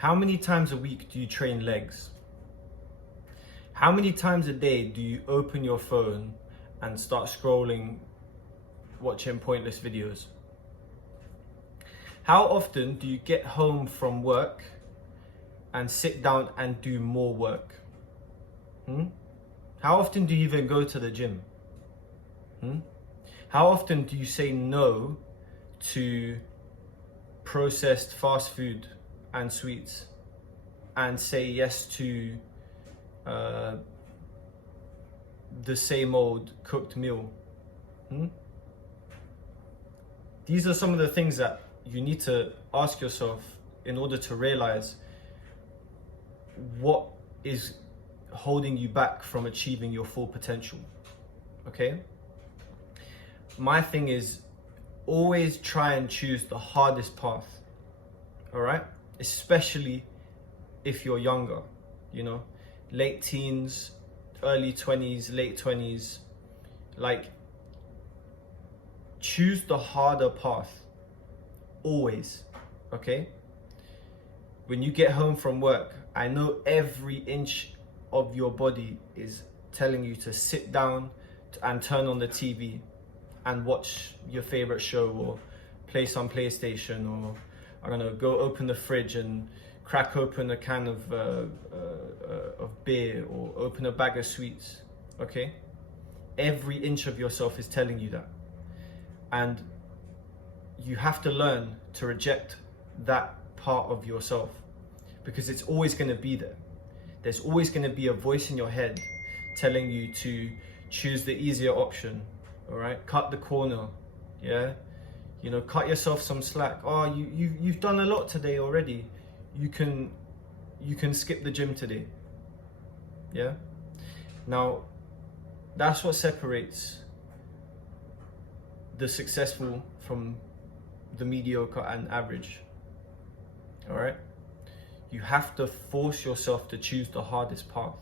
How many times a week do you train legs? How many times a day do you open your phone and start scrolling, watching pointless videos? How often do you get home from work and sit down and do more work? How often do you even go to the gym? How often do you say no to processed fast food and sweets and say yes to the same old cooked meal? These are some of the things that you need to ask yourself in order to realize what is holding you back from achieving your full potential. Okay? My thing is, always try and choose the hardest path. All right? Especially if you're younger, late teens, early 20s, late 20s. Like, choose the harder path. Always. Okay? When you get home from work, I know every inch of your body is telling you to sit down and turn on the TV and watch your favorite show or play some PlayStation, or I don't know, go open the fridge and crack open a can of beer or open a bag of sweets. Okay? Every inch of yourself is telling you that. And you have to learn to reject that part of yourself, because it's always going to be there. There's always going to be a voice in your head telling you to choose the easier option. All right, cut the corner. Yeah, cut yourself some slack. Oh, you've done a lot today already. You can skip the gym today. Yeah. Now, that's what separates the successful from the mediocre and average. All right. You have to force yourself to choose the hardest path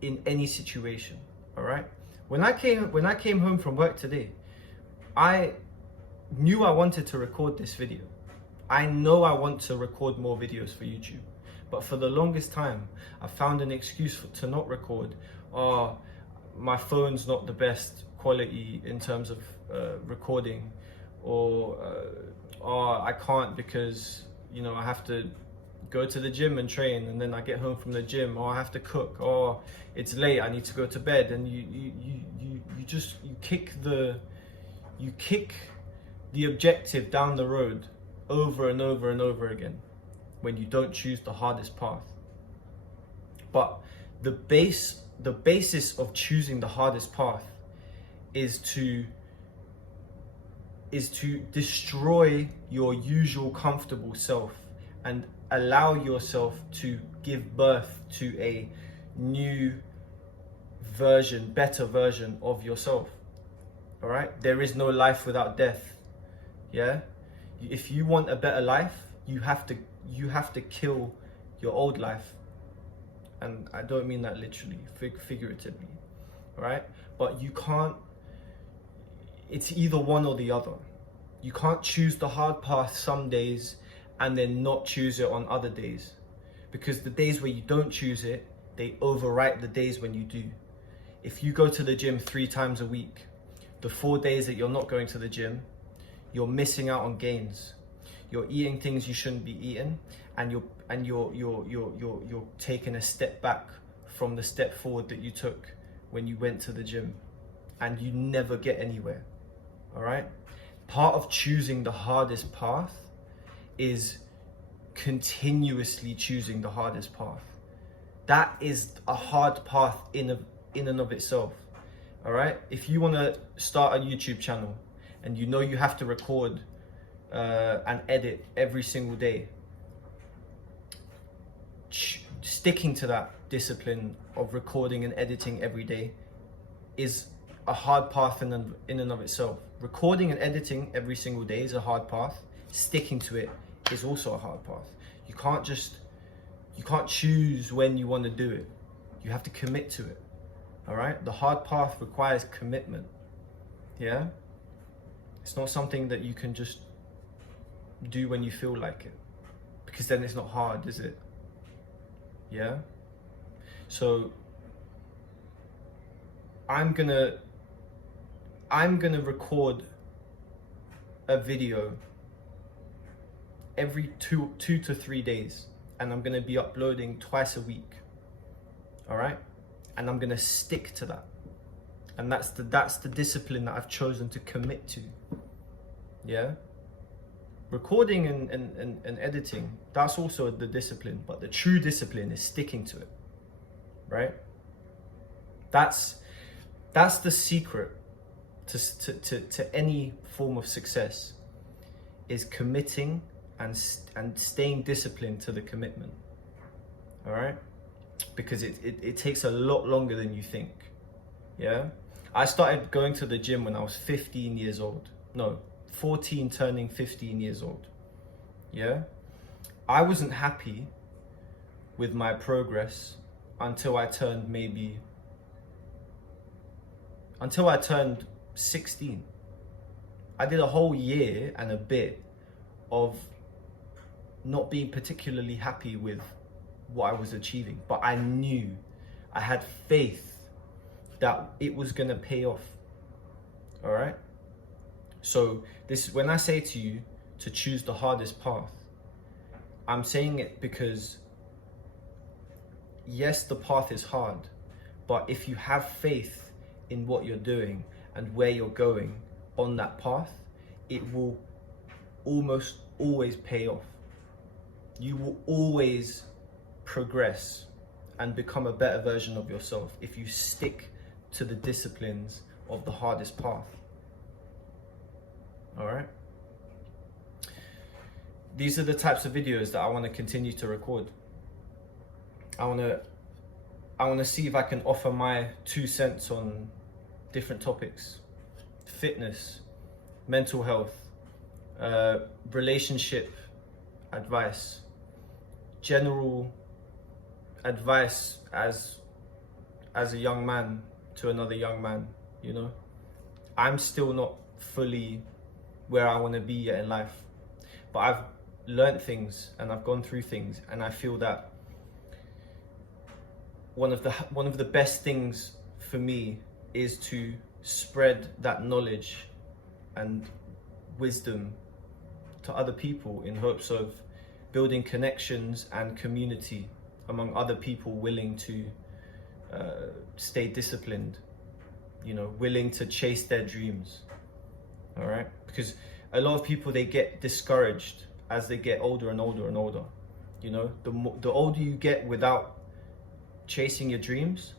in any situation. All right. When I came home from work today, I knew I wanted to record this video. I know I want to record more videos for YouTube, but for the longest time, I found an excuse to not record. Oh, my phone's not the best quality in terms of recording, or I can't because I have to go to the gym and train, and then I get home from the gym, or I have to cook, or it's late, I need to go to bed, and you kick the objective down the road over and over and over again when you don't choose the hardest path. But the basis of choosing the hardest path is to destroy your usual comfortable self and allow yourself to give birth to a new version, better version of yourself. All right? There is no life without death. Yeah? If you want a better life, you have to kill your old life. And I don't mean that literally, figuratively. All right? But you can't, it's either one or the other. You can't choose the hard path some days and then not choose it on other days, because the days where you don't choose it, they overwrite the days when you do. If you go to the gym 3 times a week, the 4 days that you're not going to the gym, you're missing out on gains. You're eating things you shouldn't be eating, and you're taking a step back from the step forward that you took when you went to the gym, and you never get anywhere. All right? Part of choosing the hardest path is continuously choosing the hardest path. That is a hard path in and of itself. All right? If you want to start a YouTube channel and you have to record and edit every single day, sticking to that discipline of recording and editing every day is a hard path in and of itself. Recording and editing every single day is a hard path. Sticking to it is also a hard path. You can't choose when you want to do it. You have to commit to it. All right? The hard path requires commitment. Yeah? It's not something that you can just do when you feel like it. because then it's not hard, is it? Yeah. So I'm gonna record a video every two to 3 days, and I'm gonna be uploading twice a week. All right, and I'm gonna stick to that, and that's the discipline that I've chosen to commit to. Yeah. Recording and editing, that's also the discipline, but the true discipline is sticking to it, right? That's the secret to any form of success, is committing and staying disciplined to the commitment. All right, because it takes a lot longer than you think. Yeah, I started going to the gym when I was 15 years old. No, 14 turning 15 years old. Yeah, I wasn't happy with my progress until I turned 16. I did a whole year and a bit of not being particularly happy with what I was achieving, but I knew, I had faith that it was gonna pay off. All right. So this, when I say to you to choose the hardest path, I'm saying it because yes, the path is hard, but if you have faith in what you're doing and where you're going on that path, it will almost always pay off. You will always progress and become a better version of yourself if you stick to the disciplines of the hardest path. All right. These are the types of videos that I want to continue to record. I want to see if I can offer my 2 cents on different topics: fitness, mental health, relationship advice, general advice as a young man to another young man. You know, I'm still not fully where I want to be yet in life, but I've learned things and I've gone through things, and I feel that one of the best things for me is to spread that knowledge and wisdom to other people in hopes of building connections and community among other people willing to stay disciplined, you know, willing to chase their dreams. All right, because a lot of people, they get discouraged as they get older and older and older. You know, the older you get without chasing your dreams,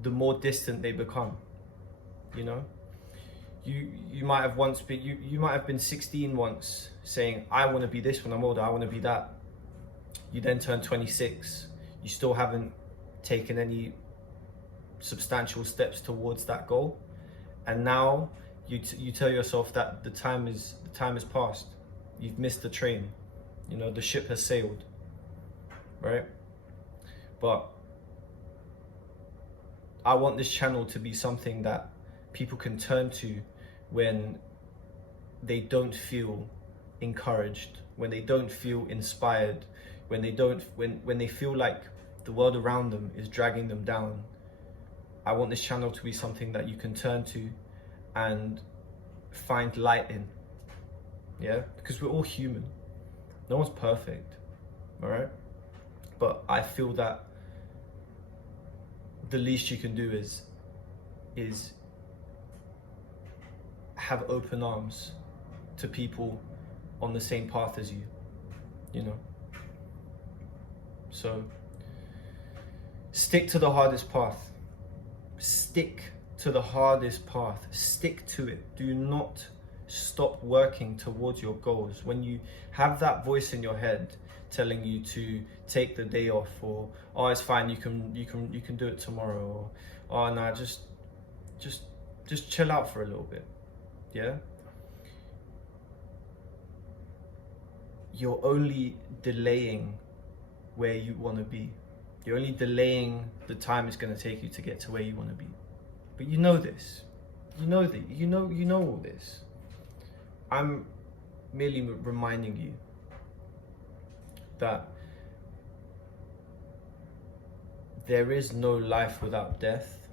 the more distant they become. You know, you might have once been you might have been 16 once, saying, I want to be this when I'm older, I want to be that. You then turn 26, you still haven't taken any substantial steps towards that goal, and now you tell yourself that the time is past. You've missed the train. You know, the ship has sailed, right? But I want this channel to be something that people can turn to when they don't feel encouraged, when they don't feel inspired, when they feel like the world around them is dragging them down. I want this channel to be something that you can turn to and find light in. Yeah, because we're all human. No one's perfect, all right? But I feel that the least you can do is have open arms to people on the same path as you, you know? So stick to the hardest path. Stick to the hardest path. Stick to it. Do not stop working towards your goals. When you have that voice in your head telling you to take the day off, or oh, it's fine, you can do it tomorrow, or oh no, just chill out for a little bit. Yeah, you're only delaying where you want to be. You're only delaying the time it's going to take you to get to where you want to be. But you know this. You know that. You know all this. I'm merely reminding you. that there is no life without death.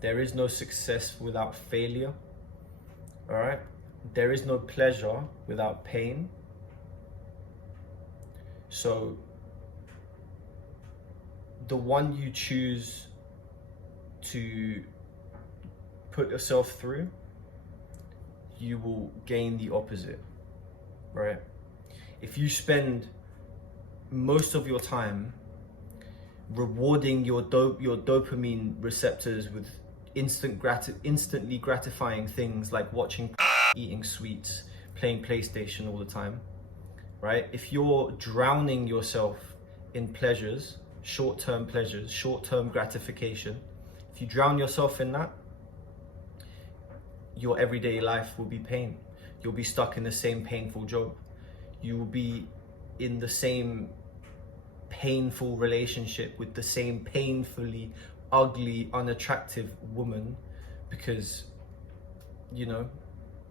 There is no success without failure. All right? There is no pleasure without pain. So the one you choose to put yourself through, you will gain the opposite, right? If you spend most of your time rewarding your dopamine receptors with instantly gratifying things like watching, eating sweets, playing PlayStation all the time, right? If you're drowning yourself in pleasures, short-term pleasures, short-term gratification, if you drown yourself in that, your everyday life will be pain. You'll be stuck in the same painful job. You will be in the same painful relationship with the same painfully ugly, unattractive woman, because, you know,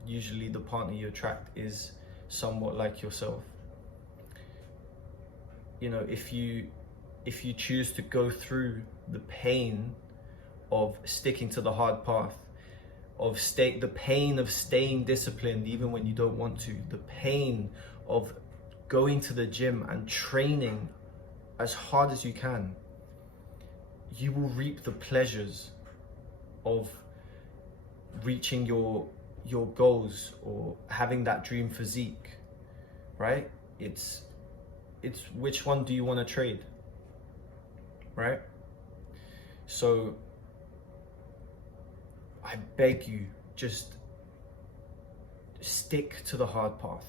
usually the partner you attract is somewhat like yourself. You know, if you choose to go through the pain of sticking to the hard path, the pain of staying disciplined even when you don't want to, the pain of going to the gym and training as hard as you can, you will reap the pleasures of reaching your goals or having that dream physique, right? It's which one do you want to trade, right? So I beg you, just stick to the hard path.